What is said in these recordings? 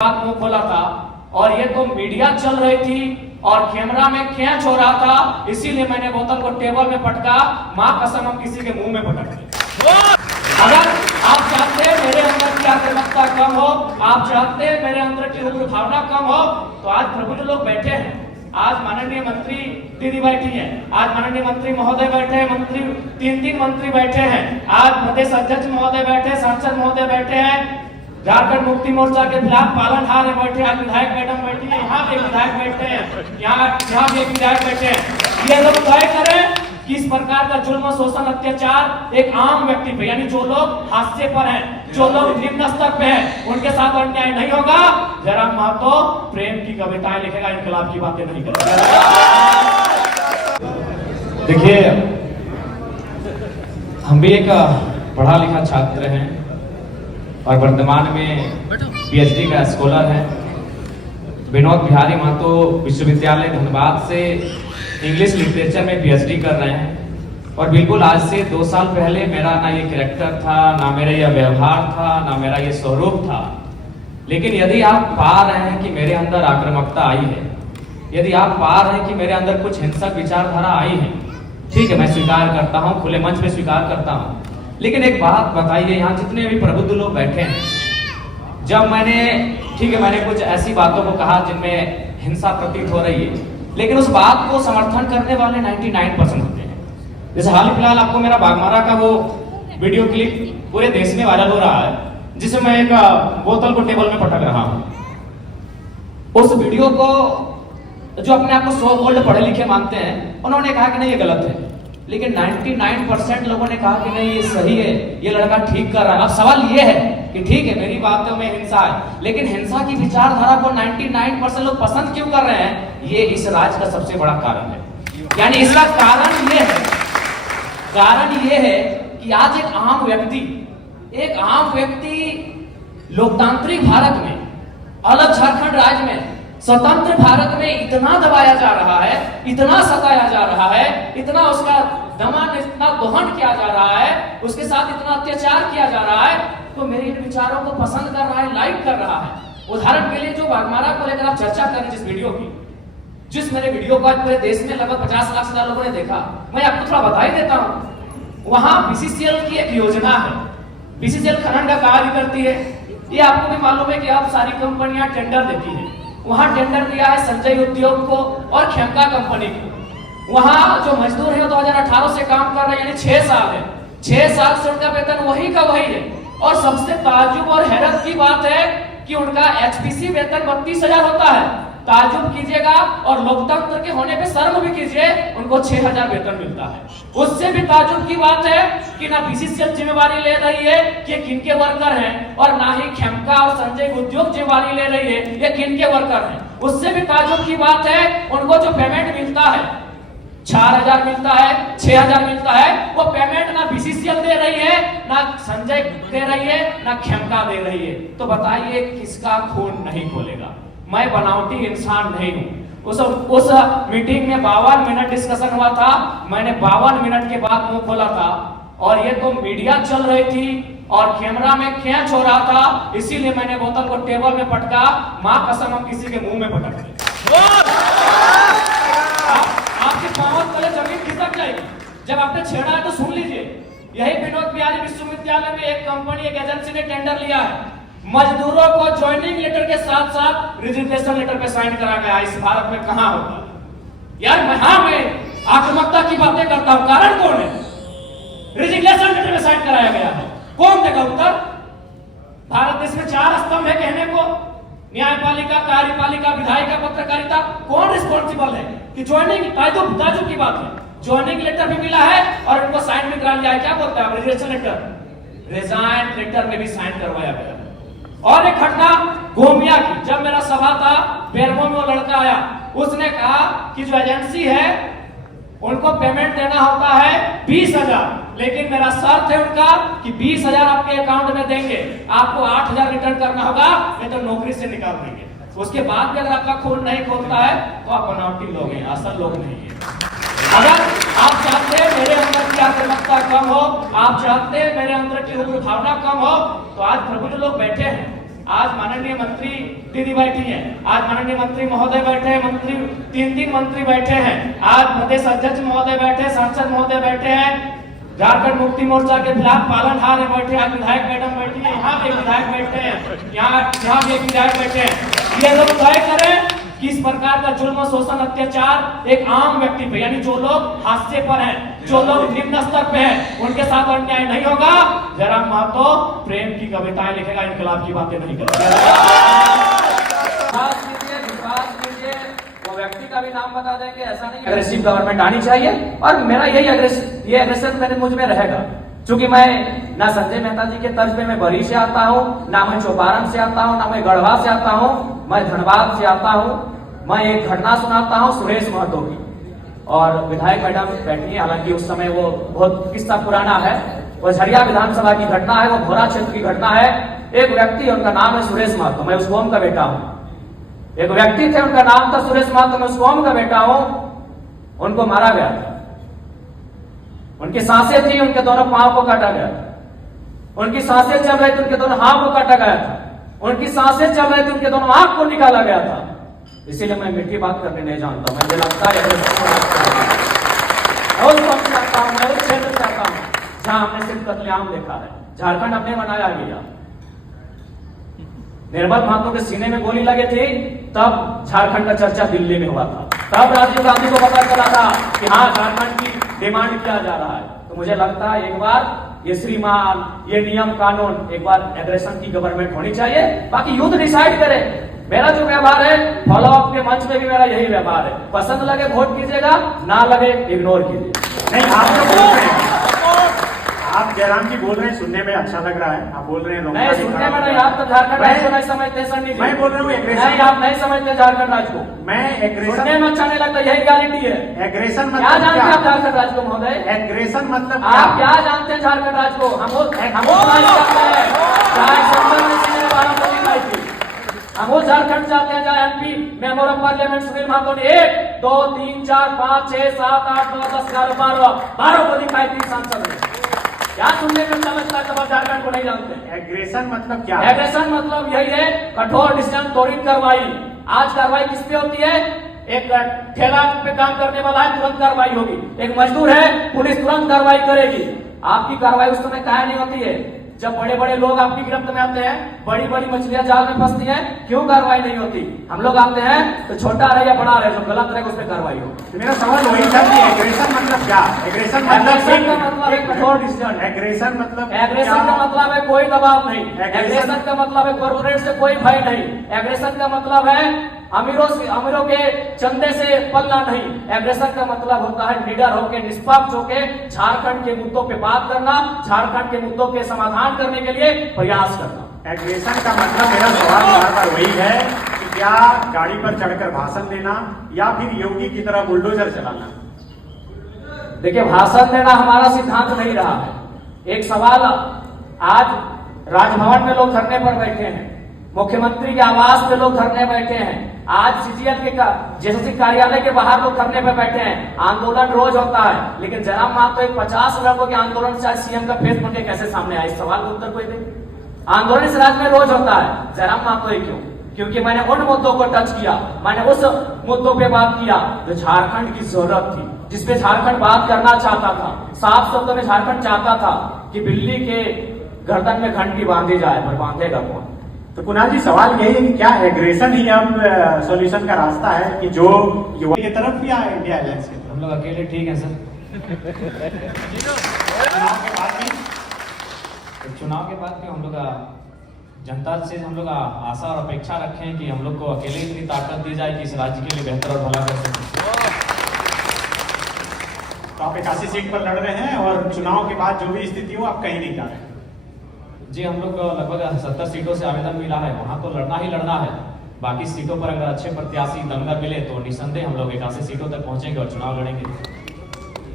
बात मुंह खोला था और ये तो मीडिया चल रही थी और कैमरा में कैच हो रहा था, इसीलिए मैंने बोतल को टेबल में पटका। मां कसम हम किसी के मुंह में पटक दी। अगर आप चाहते हैं मेरे अंदर की आक्रामकता कम हो, आप चाहते हैं मेरे अंदर की उग्र भावना कम हो, तो आज प्रबुद्ध लोग बैठे हैं। आज माननीय मंत्री दीदी बैठी है, आज माननीय मंत्री महोदय बैठे हैं, मंत्री तीन मंत्री बैठे हैं, आज प्रदेश अध्यक्ष महोदय बैठे, सांसद महोदय बैठे हैं, झारखंड मुक्ति मोर्चा के खिलाफ पालनहार बैठे, आज विधायक मैडम बैठी है, यहाँ भी विधायक बैठे हैं, यहाँ भी एक विधायक बैठे हैं। ये लोग तय करें कि इस प्रकार का जुल्म, शोषण, अत्याचार एक आम व्यक्ति पे, यानी जो लोग हाशिए पर हैं, जो लोग निम्न स्तर पे हैं, उनके साथ अन्याय नहीं होगा। जयराम महतो प्रेम की कविताएं लिखेगा, इनकलाब की बातें नहीं करेगा। देखिए, हम भी एक पढ़ा लिखा छात्र हैं और वर्तमान में पीएचडी का स्कॉलर है। विनोद बिहारी महतो विश्वविद्यालय धनबाद से इंग्लिश लिटरेचर में पीएचडी कर रहे हैं। और बिल्कुल आज से 2 साल पहले मेरा ना ये कैरेक्टर था, ना मेरा ये व्यवहार था, ना मेरा ये स्वरूप था। लेकिन यदि आप पा रहे हैं कि मेरे अंदर आक्रामकता आई है, यदि आप पा रहे हैं कि मेरे अंदर कुछ हिंसक विचारधारा आई है, ठीक है, मैं स्वीकार करता हूँ, खुले मंच पे स्वीकार करता हूँ। लेकिन एक बात बताइए, यहाँ जितने भी प्रबुद्ध लोग बैठे हैं, जब मैंने, ठीक है, मैंने कुछ ऐसी बातों को कहा जिनमें हिंसा प्रतीत हो रही है, लेकिन उस बात को समर्थन करने वाले 99% होते हैं। जैसे हाल फिलहाल आपको मेरा बागमारा का वो वीडियो क्लिप पूरे देश में वायरल हो रहा है, जिसमें मैं एक बोतल को टेबल में पटक रहा हूं। उस वीडियो को जो अपने आप को सो कॉल्ड पढ़े लिखे मानते हैं, उन्होंने कहा कि नहीं ये गलत है, लेकिन 99% लोगों ने कहा कि नहीं ये सही है, ये लड़का ठीक कर रहा है। अब सवाल ये है कि ठीक है, मेरी बातों में हिंसा है, लेकिन हिंसा की विचारधारा को 99% लोग पसंद क्यों कर रहे हैं? ये इस राज का सबसे बड़ा कारण है। यानी इसका कारण ये है कि आज एक आम व्यक्ति लोकतांत्रिक भारत में, अलग झारखंड राज्य में, स्वतंत्र भारत में इतना दबाया जा रहा है, इतना सताया जा रहा है, इतना उसका दमन, इतना दोहन किया जा रहा है, उसके साथ इतना अत्याचार किया जा रहा है, तो मेरे इन विचारों को पसंद कर रहा है, लाइक कर रहा है। उदाहरण के लिए जो बागमारा को लेकर आप चर्चा करें, जिस मेरे वीडियो को आज पूरे देश में लगभग 50 लाख से लोगों ने देखा, मैं आपको थोड़ा बता ही देता हूं। वहां बीसीसीएल की एक योजना है, बीसीसीएल खनन का कार्य करती है। ये आपको भी मालूम है कि अब सारी कंपनियां टेंडर देती है। वहां टेंडर दिया है संजय उद्योग को और खेमका कंपनी को। वहां जो मजदूर है 2018 से काम कर रहे हैं, यानी 6 साल है, 6 साल से उनका वेतन वही का वही है। और सबसे ताज्जुब और हैरत की बात है कि उनका एचपीसी वेतन 32,000 होता है। ताज्जुब कीजिएगा और लोकतंत्र के होने पे शर्म भी कीजिए, उनको 6,000 वेतन मिलता है। उससे भी ताज्जुब की बात है कि ना बीसीसीएल जिम्मेवारी ले रही है कि किनके वर्कर हैं, और ना ही खेमका और संजय उद्योग जिम्मेवारी ले रही है ये किनके वर्कर हैं। उससे भी ताज्जुब की बात है, उनको जो पेमेंट मिलता है 4,000 मिलता है, 6,000 मिलता है, वो पेमेंट ना बीसीसीएल दे रही है, ना संजय दे रही है, ना खेमका दे रही है। तो बताइए किसका खून नहीं खोलेगा? मैं बनावटी इंसान नहीं हूं। उस मीटिंग में 52 मिनट डिस्कशन हुआ था, मैंने 52 मिनट के बाद मुंह खोला था और ये तो मीडिया चल रही थी और कैमरा में कैच हो रहा था, इसीलिए मैंने बोतल को टेबल में पटका। मां कसम हम किसी के मुंह में पटक दी। आपके पांव तले जमीन खिसक जाएगी। जब आपने छेड़ा है तो सुन लीजिए। यही विनोद बिहारी विश्वविद्यालय में एक कंपनी, एक एजेंसी ने टेंडर लिया है, मजदूरों को ज्वाइनिंग लेटर के साथ साथ रिजिग्नेशन लेटर पे साइन करा गया। इस भारत में कहां होगा यार? मैं आक्रामकता की बातें करता हूं, कारण कौन है? रिजिग्नेशन लेटर में साइन कराया गया है, कौन देगा उत्तर? भारत देश में 4 स्तंभ है कहने को, न्यायपालिका, कार्यपालिका, विधायिका, पत्रकारिता। कौन रिस्पॉन्सिबल है कि ज्वाइनिंग? ताज्जुब की बात है, ज्वाइनिंग लेटर भी मिला है और उनको साइन भी करा लिया है। क्या बोलता है रिजिग्नेशन लेटर? रिजाइन लेटर में भी साइन करवाया गया। और एक घटना गोमिया की, जब मेरा सभा था बेरमो में, वो लड़का आया, उसने कहा कि जो एजेंसी है उनको पेमेंट देना होता है 20,000, लेकिन मेरा शर्त है उनका कि 20,000 आपके अकाउंट में देंगे, आपको 8,000 रिटर्न करना होगा, नहीं तो नौकरी से निकाल देंगे। उसके बाद भी अगर आपका खून नहीं खोलता है तो आप बनावटी लोग हैं, असल लोग नहीं है। अगर आप चाहते हैं मेरे अंदर की आक्रामकता कम हो, आप चाहते हैं मेरे अंदर की उग्र भावना कम हो, तो आज प्रबुद्ध लोग बैठे हैं, आज माननीय मंत्री दीदी बैठी है, आज माननीय मंत्री महोदय बैठे हैं, मंत्री तीन मंत्री बैठे हैं, आज प्रदेश अध्यक्ष महोदय बैठे, सांसद महोदय बैठे हैं, झारखंड मुक्ति मोर्चा के खिलाफ पालनहार बैठे, आज विधायक मैडम बैठी है, यहाँ भी विधायक बैठे हैं, यहाँ भी एक विधायक बैठे हैं। ये लोग तय करें कि इस प्रकार का जुल्म, शोषण, अत्याचार एक आम व्यक्ति पे, यानी जो लोग हाशिए पर हैं, जो लोग निम्न स्तर पे हैं, उनके साथ अन्याय नहीं होगा। जयराम महतो प्रेम की कविताएं लिखेगा, इनकलाब की बातें नहीं करेगा। वो व्यक्ति का भी नाम बता देंगे, ऐसा नहीं अग्रेसिव गवर्नमेंट आनी चाहिए। और मेरा यही एग्रेशन मेरे मुझ में रहेगा, क्योंकि मैं ना संजय मेहता जी के तर्ज पे मैं बरी से आता हूँ, ना मैं चौपारण से आता हूँ, ना मैं गढ़वा से आता हूँ, मैं धनबाद से आता हूँ। मैं एक घटना सुनाता हूँ सुरेश महतो की, और विधायक मैडम बैठी है, हालांकि उस समय वो बहुत किस्सा पुराना है, वो झरिया विधानसभा की घटना है, वो भोरा क्षेत्र की घटना है। एक व्यक्ति, उनका नाम है सुरेश महतो, मैं उस कौम का बेटा हूँ। एक व्यक्ति थे, उनका नाम था सुरेश महतो, मैं उस कौम का बेटा हूँ। उनको मारा गया था, उनकी सांसें थी, उनके दोनों पांव को काटा गया था, उनकी सांसें चल रही थी, उनके दोनों हाथ को काटा गया था, उनकी सांसें चल रही थी, उनके दोनों आंख को निकाला गया था। इसीलिए मैं मीठी बात करने नहीं जानता, मुझे लगता है मैं उस क्षेत्र से आता हूं जहां हमने सिर्फ कत्लेआम देखा है। झारखंड हमने बनाया है भैया, निर्मल महतो के सीने में गोली लगे थी, तब झारखंड का चर्चा दिल्ली में हुआ था, तब राजीव गांधी को पता चला था कि हाँ झारखंड की डिमांड किया जा रहा है। तो मुझे लगता है एक बार ये श्रीमान, ये नियम कानून, एक बार एग्रेशन की गवर्नमेंट होनी चाहिए, बाकी युद्ध डिसाइड करे। मेरा जो व्यवहार है फॉलो अप के मंच में भी मेरा यही व्यवहार है, पसंद लगे वोट कीजिएगा, ना लगे इग्नोर कीजिए। नहीं, आप जो बोल रहे हैं, आप जयराम जी बोल रहे हैं, सुनने में अच्छा लग रहा है, आप बोल रहे हैं नहीं सुनने में नहीं, आप तो झारखंड राज्य को नहीं समझते सर। मैं बोल रहा हूँ एग्रेशन, नहीं आप नहीं समझते झारखंड राज्य को, मैं एग्रेशन सुनने में अच्छा नहीं लगता, यही गारंटी है। एग्रेशन क्या मतलब जानते हैं आप झारखंड राज्य को महोदय? एग्रेशन मतलब आप क्या जानते हैं झारखंड राज्य को? हम वो झारखंड जाते हैं जहाँ MP member of parliament Sunil Mahato ने 1 2 3 4 5 6 7 8 9 10 11 12 को दिखाई 3 सांसद ने। क्या सुनने में समझता है, तब झारखंड को नहीं जानते। एग्रेशन मतलब क्या है? एग्रेशन मतलब यही है कठोर डिसीजन, त्वरित कार्रवाई। आज कार्रवाई किस पे होती है? एक ठेला पे काम करने वाला है, तुरंत कार्रवाई होगी। एक मजदूर है, पुलिस तुरंत कार्रवाई करेगी। आपकी कार्रवाई उस समय काहे नहीं होती है? जब बड़े बड़े लोग आपकी गिरफ्त में आते हैं, बड़ी बड़ी मछलियां जाल में फंसती हैं, क्यों कार्रवाई नहीं होती? हम लोग आते हैं तो छोटा रहे या बड़ा रहे, जो गलत रहे उस पर कार्रवाई हो। मेरा सवाल वही था कि एग्रेशन मतलब क्या? एग्रेशन मतलब एक कठोर डिसीजन। एग्रेशन मतलब एग्रेशन का मतलब है कोई दबाव नहीं, एग्रेशन का मतलब है कॉर्पोरेट से कोई भय नहीं, एग्रेशन का मतलब है अमीरों के चंदे से पलना नहीं। एग्रेशन का मतलब होता है लीडर होके, निष्पक्ष होके झारखंड के मुद्दों पे बात करना, झारखंड के मुद्दों के समाधान करने के लिए प्रयास करना। एग्रेशन का मतलब, मेरा सवाल बार बार वही है कि क्या गाड़ी पर चढ़कर भाषण देना या फिर योगी की तरह बुलडोजर चलाना? देखिए, भाषण देना हमारा सिद्धांत नहीं रहा है। एक सवाल, आज राजभवन में लोग धरने पर बैठे हैं, मुख्यमंत्री के आवास पे लोग धरने बैठे हैं, आज सीजीएल के जेएसएससी कार्यालय के बाहर लोग धरने पे बैठे हैं। आंदोलन रोज होता है, लेकिन जयराम महतो एक 50 लड़कों के आंदोलन से सीएम का फेस बन के कैसे सामने आया? इस सवाल का उत्तर कोई दे। आंदोलन इस राज्य में रोज होता है, जयराम महतो ही क्यों? क्योंकि मैंने उन मुद्दों को टच किया, मैंने उस मुद्दों पे बात किया जो झारखंड की जरूरत थी, जिसपे झारखंड बात करना चाहता था। साफ शब्दों में झारखंड चाहता था कि बिल्ली के गर्दन में घंटी बांधी जाए, पर बांधेगा कौन? तो कुणाल जी, सवाल यही है कि क्या एग्रेशन ही अब सॉल्यूशन का रास्ता है कि जो युवा की तरफ या इंडिया अलायंस की तरफ? हम लोग अकेले ठीक है सर। चुनाव के बाद भी हम लोग जनता से हम लोग आशा और अपेक्षा रखे हैं कि हम लोग को अकेले इतनी ताकत दी जाए कि इस राज्य के लिए बेहतर और भला कर सकें। तो आप 81 सीट पर लड़ रहे हैं और चुनाव के बाद जो भी स्थिति हो आप कहीं नहीं जा रहे? जी, हम लोग को लगभग 70 सीटों से आवेदन मिला है, वहाँ तो लड़ना ही लड़ना है। बाकी सीटों पर अगर अच्छे प्रत्याशी दमगर मिले तो निसंदेह हम लोग 81 सीटों तक पहुंचेंगे और चुनाव लड़ेंगे।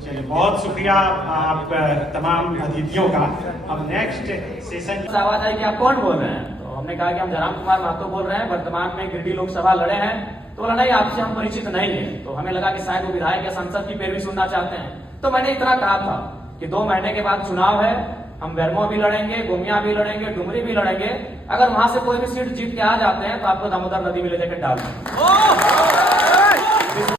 चलिए, बहुत शुक्रिया आप तमाम अतिथियों का। अब नेक्स्ट सेशन आवाज आई कि आप कौन बोल रहे हैं? तो हमने कहा कि हम जयराम कुमार महतो बोल रहे हैं, वर्तमान में गिरिडीह लोकसभा लड़े हैं। तो बोला नहीं, आपसे हम परिचित नहीं है। तो हमें लगा कि शायद वो विधायक या सांसद की पैरवी सुनना चाहते हैं। तो मैंने इतना कहा था कि 2 महीने के बाद चुनाव है, हम बेरमो भी लड़ेंगे, गोमिया भी लड़ेंगे, डुमरी भी लड़ेंगे। अगर वहां से कोई भी सीट जीत के आ जाते हैं तो आपको दामोदर नदी में ले जाकर डाल देंगे।